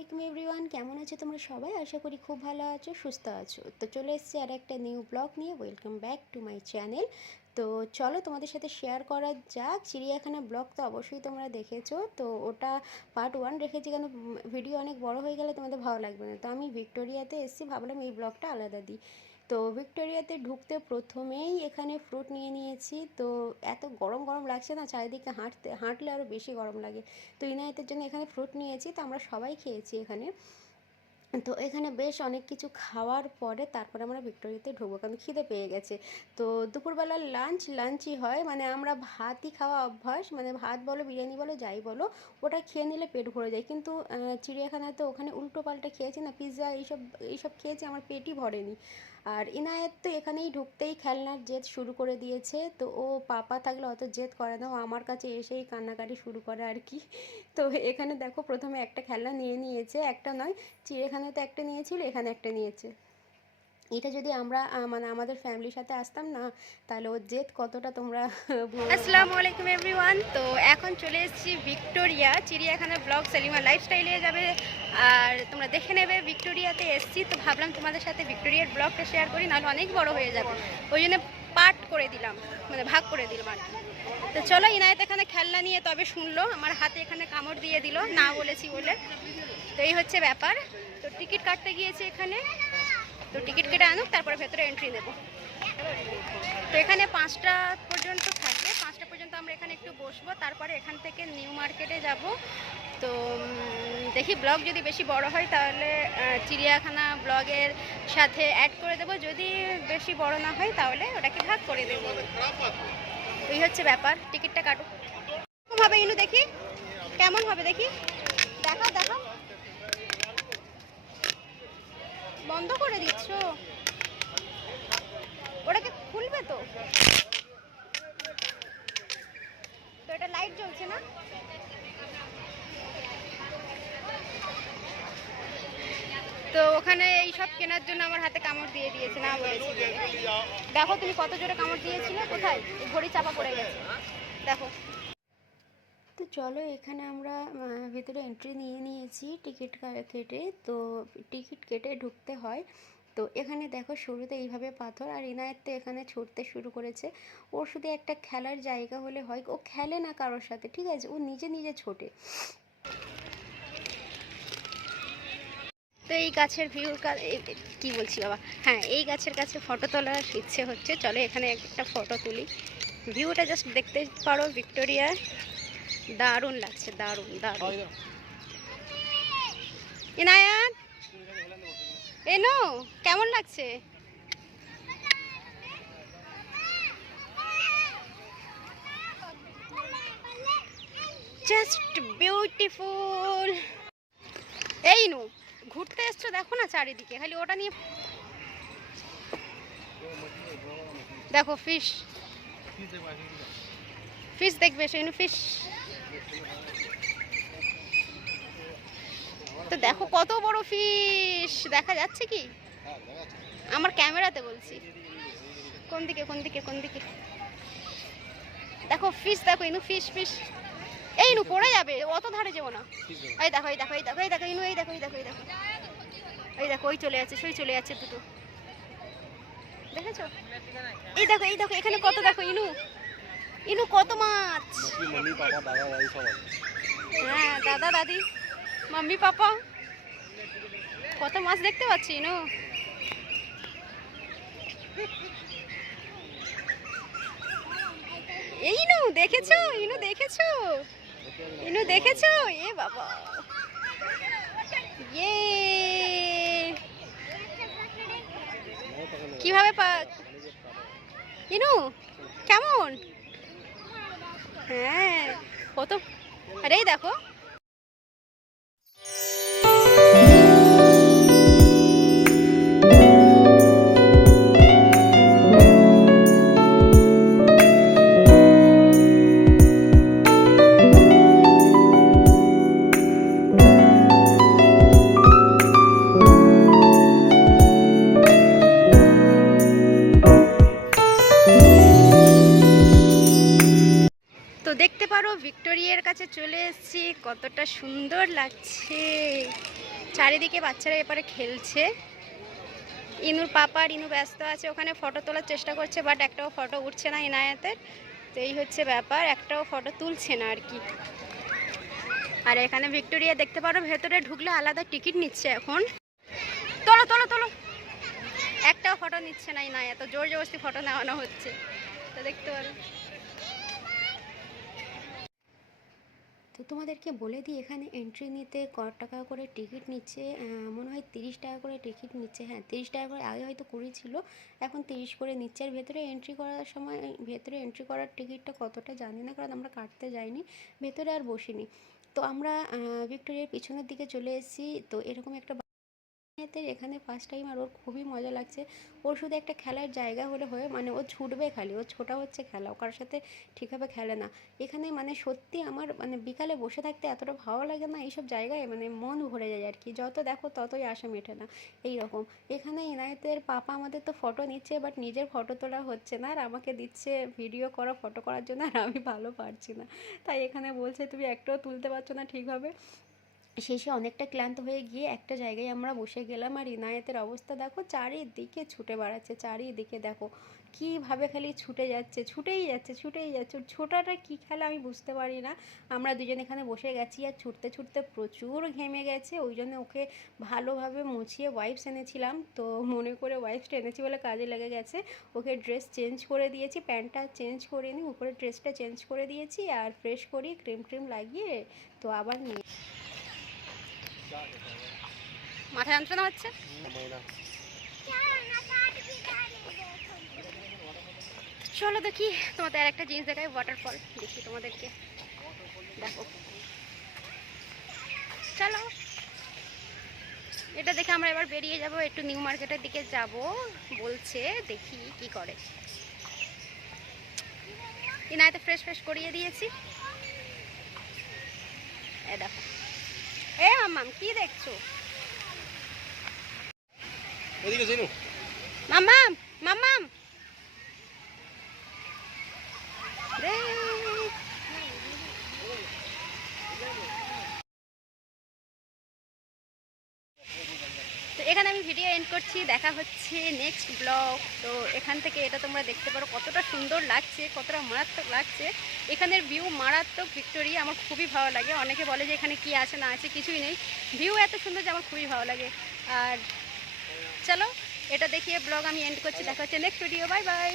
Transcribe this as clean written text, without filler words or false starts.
আলাইকুম এভরিওয়ান, কেমন আছো তোমরা সবাই? আশা করি খুব ভালো আছো, সুস্থ আছো। তো চলে এসেছি আর একটা নিউ ব্লগ নিয়ে। Welcome back to my channel. তো চলো তোমাদের সাথে শেয়ার করা যাক চিড়িয়াখানা ব্লগ। তো অবশ্যই তোমরা দেখেছো, তো ওটা পার্ট 1 রেখেছি কেন ভিডিও অনেক বড় হয়ে গেলে তোমাদের ভালো লাগবে না। তো আমি ভিক্টোরিয়াতে এসেছি, ভাবলাম এই ব্লগটা আলাদা দিই। তো ভিক্টোরিয়াতে ঢুকতে প্রথমেই এখানে ফ্রুট নিয়ে নিয়েছি। তো এত গরম গরম লাগছে না, চারিদিকে হাঁটলে আরও বেশি গরম লাগে। তো ইনায়েতের জন্য এখানে ফ্রুট নিয়েছি, তো আমরা সবাই খেয়েছি এখানে। তো এখানে বেশ অনেক কিছু খাওয়ার পরে তারপরে আমরা ভিক্টোরিয়াতে ঢুকবো, কারণ খিদে পেয়ে গেছে। তো দুপুরবেলার লাঞ্চই হয়, মানে আমরা ভাতই খাওয়া অভ্যাস, মানে ভাত বলো বিরিয়ানি বলো যাই বলো, ওটা খেয়ে নিলে পেট ভরে যায়। কিন্তু চিড়িয়াখানায় তো ওখানে উল্টো পাল্টা খেয়েছি না, পিৎজা এইসব এইসব খেয়েছি, আমার পেটই ভরেনি। আর ইনায়েত তো এখানেই ঢুকতেই খেলনার জেদ শুরু করে দিয়েছে। তো ও পাপা থাকলে অত জেদ করে না, ও আমার কাছে এসেই কান্নাকাটি শুরু করে আর কি। তো এখানে দেখো প্রথমে একটা খেলনা নিয়ে নিয়েছে, একটা নয়, চিড়িয়াখানাতে একটা নিয়েছিল, এখানে একটা নিয়েছে। এটা যদি আমরা মানে আমাদের ফ্যামিলির সাথে আসতাম না, তাহলে ওর জেদ কতটা তোমরা আসসালামু আলাইকুম এভরিওয়ান। তো এখন চলে এসেছি ভিক্টোরিয়া চিড়িয়াখানার ব্লগ সেলিমা লাইফস্টাইলে যাবে, আর তোমরা দেখে নেবে। ভিক্টোরিয়াতে এসেছি, তো ভাবলাম তোমাদের সাথে ভিক্টোরিয়ার ব্লগটা শেয়ার করি, নাহলে অনেক বড় হয়ে যাবে, ওই জন্য পার্ট করে দিলাম, মানে ভাগ করে দিলাম আর কি। তো চলো, ইনায়েত এখানে খেলনা নিয়ে তবে শুনলো, আমার হাতে এখানে কামড় দিয়ে দিল না বলেছি বলে। তো এই হচ্ছে ব্যাপার। তো টিকিট কাটতে গিয়েছে এখানে, তো টিকিট কেটে আনুক, তারপরে ভেতরে এন্ট্রি নেব। তো এখানে 5টা পর্যন্ত থাকবে, 5টা পর্যন্ত আমরা এখানে একটু বসবো, তারপরে এখান থেকে নিউ মার্কেটে যাব। তো দেখি ব্লগ যদি বেশি বড় হয় তাহলে চিড়িয়াখানা ব্লগের সাথে অ্যাড করে দেবো, যদি বেশি বড় না হয় তাহলে ওটাকে ভাগ করে দেবো। এই হচ্ছে ব্যাপার। টিকিটটা কাটো। কেমন হবে ইনু, দেখি কেমন হবে, দেখি দেখাও দেখাও। বন্ধ করে দিচ্ছ? ওটাকে খুলবে তো? তো এটা লাইট জ্বলছে না। তো ওখানে এই সব কেনার জন্য আমার হাতে কামড় দিয়ে দিয়েছে না বলেছি। দেখো তুমি কত জোরে কামড় দিয়েছিলে, কোথায় ঘড়ি চাপা পড়ে গেছে দেখো। তো চলো, এখানে আমরা ভেতরে এন্ট্রি নিয়ে নিয়েছি টিকিট কেটে। তো টিকিট কেটে ঢুকতে হয়। তো এখানে দেখো শুরুতে এইভাবে পাথর, আর ইনায়েত তো এখানে ছুটতে শুরু করেছে। ওর শুধু একটা খেলার জায়গা হলে হয়, ও খেলে না কারোর সাথে, ঠিক আছে, ও নিজে নিজে ছোটে। তো এই গাছের ভিউ, কি বলছি বাবা, হ্যাঁ এই গাছের কাছে ফটো তোলার ইচ্ছে হচ্ছে। চলো এখানে একটা ফটো তুলি। ভিউটা জাস্ট দেখতে পারো, ভিক্টোরিয়া দারুণ লাগছে, দারুণ দারুণ। ইনায়াত এনো, কেমন লাগছে? Just beautiful. এই নু ঘুরতে এসছো, দেখো না চারিদিকে খালি ওটা নিয়ে। দেখো ফিশ, ফিশ দেখবে সেই ফিশ। তো দেখো কত বড় ফিশ, দেখা যাচ্ছে কি? আমার ক্যামেরাতে বলছি। কোন দিকে কোন দিকে কোন দিকে? দেখো ফিশ, দেখো ইনু ফিশ ফিশ। এই নু পড়ে যাবে, অত ধারে যাবো না। এই দেখো এই দেখো এই দেখো এই দেখো ইনু, এই দেখো এই দেখো এই দেখো এই দেখো, ওই চলে যাচ্ছে, সই চলে যাচ্ছে দুটো, দেখেছো? এই দেখো এই দেখো, এখানে কত, দেখো ইনু, ইনু কত মাছ। হ্যাঁ দাদা দাদি মাম্মি পাপা, কত মাছ দেখতে পাচ্ছি ইনু। এই ইনু দেখেছো, ইনু দেখেছো, ইনু দেখেছো? এ বাবা, ইয়ে কিভাবে ইনু কেমন? হ্যাঁ কত, আরে দেখো। তো দেখতে পারো ভিক্টোরিয়ার কাছে চলে এসেছি, কতটা সুন্দর লাগছে। চারিদিকে বাচ্চারা এপারে খেলছে। ইনুর পাপা আর ইনু ব্যস্ত আছে, ওখানে ফটো তোলার চেষ্টা করছে, বাট একটাও ফটো উঠছে না ইনায়েতের। তো এই হচ্ছে ব্যাপার, একটাও ফটো তুলছে না আর কি। আর এখানে ভিক্টোরিয়া দেখতে পারো, ভেতরে ঢুকলে আলাদা টিকিট নিচ্ছে এখন। তোলো তোলো তোলো, একটাও ফটো নিচ্ছে না ইনায়েত, জোর জবরদস্তি ফটো নেওয়ানো হচ্ছে, তো দেখতে পারো। তো তোমাদেরকে বলে দিই, এখানে এন্ট্রি নিতে টাকা করে টিকিট নিচ্ছে, মনে হয় 30 টাকা করে টিকিট নিচ্ছে। হ্যাঁ, 30 টাকা করে, আগে হয়তো 20 ছিল, এখন 30 করে নিচ্ছে। আর ভেতরে এন্ট্রি করার সময়, ভেতরে এন্ট্রি করার টিকিটটা কতটা জানি না, কারণ আমরা কাটতে যাইনি, ভেতরে আর বসিনি। তো আমরা ভিক্টোরিয়ার পিছনের দিকে চলে এসেছি। তো এরকম একটা এতে এখানে ফার্স্ট টাইম, আর ওর খুবই মজা লাগছে। ওর শুধু একটা খেলার জায়গা হলে হয়, মানে ও ছুটবে খালি, ও ছোটা হচ্ছে খেলা, ও কারোর সাথে ঠিকভাবে খেলে না। এখানে মানে সত্যি আমার মানে বিকালে বসে থাকতে এতটা ভালো লাগে না এইসব জায়গায়, মানে মন ভরে যায় আর কি, যত দেখো ততই আশা মেটে না এই রকম। এখানে ইনায়েতের পাপা আমাদের তো ফটো নিচ্ছে, বাট নিজের ফটো তোলা হচ্ছে না, আর আমাকে দিচ্ছে ভিডিও করা, ফটো করার জন্য, আর আমি ভালো পারছি না, তাই এখানে বলছে তুমি একটাও তুলতে পারছো না ঠিকভাবে। শেষে অনেকটা ক্লান্ত হয়ে গিয়ে একটা জায়গায় আমরা বসে গেলাম। আর ইনায়েতের অবস্থা দেখো, চারিদিকে ছুটে বেড়াচ্ছে, চারিদিকে দেখো কীভাবে খালি ছুটে যাচ্ছে, ছুটেই যাচ্ছে, ছুটেই যাচ্ছে। ওর ছোটাটা কী খেলা আমি বুঝতে পারি না। আমরা দুজন এখানে বসে গেছি, আর ছুটতে ছুটতে প্রচুর ঘেমে গেছে, ওই জন্য ওকে ভালোভাবে মুছিয়ে ওয়াইপস এনেছিলাম, তো মনে করে ওয়াইপসটা এনেছি বলে কাজে লেগে গেছে। ওকে ড্রেস চেঞ্জ করে দিয়েছি, প্যান্টটা চেঞ্জ করে নিই, উপরে ড্রেসটা চেঞ্জ করে দিয়েছি, আর ফ্রেশ করি ক্রিম ট্রিম লাগিয়ে তো আবার নিয়ে। মাথা যন্ত্রণা হচ্ছে, চলো দেখি তোমাদের আর একটা জিনিস দেখাই, ওয়াটারফল দেখি তোমাদেরকে, দেখো চলো। এটা দেখে আমরা এবার বেরিয়ে যাব, একটু নিউ মার্কেটের দিকে যাব বলছে, দেখি কি করে। ইনায়তে ফ্রেশ ফ্রেশ করিয়ে দিয়েছি। এ দেখো, এ মাম্মাম কি দেখছো? মাম্মাম মাম্মাম রে। তো এখানে আমি ভিডিও এন্ড করছি, দেখা হচ্ছে নেক্সট ব্লগ। তো এখান থেকে এটা তোমরা দেখতে পারো কতটা সুন্দর লাগছে, কতটা মারাত্মক লাগছে। এখানের ভিউ মারাত্মক, ভিক্টোরিয়া আমার খুবই ভালো লাগে। অনেকে বলে যে এখানে কি আছে না আছে, কিছুই নেই, ভিউ এত সুন্দর যে আমার খুবই ভালো লাগে। আর চলো, এটা দেখিয়ে ব্লগ আমি এন্ড করছি, দেখা হচ্ছে নেক্সট ভিডিও, বাই বাই।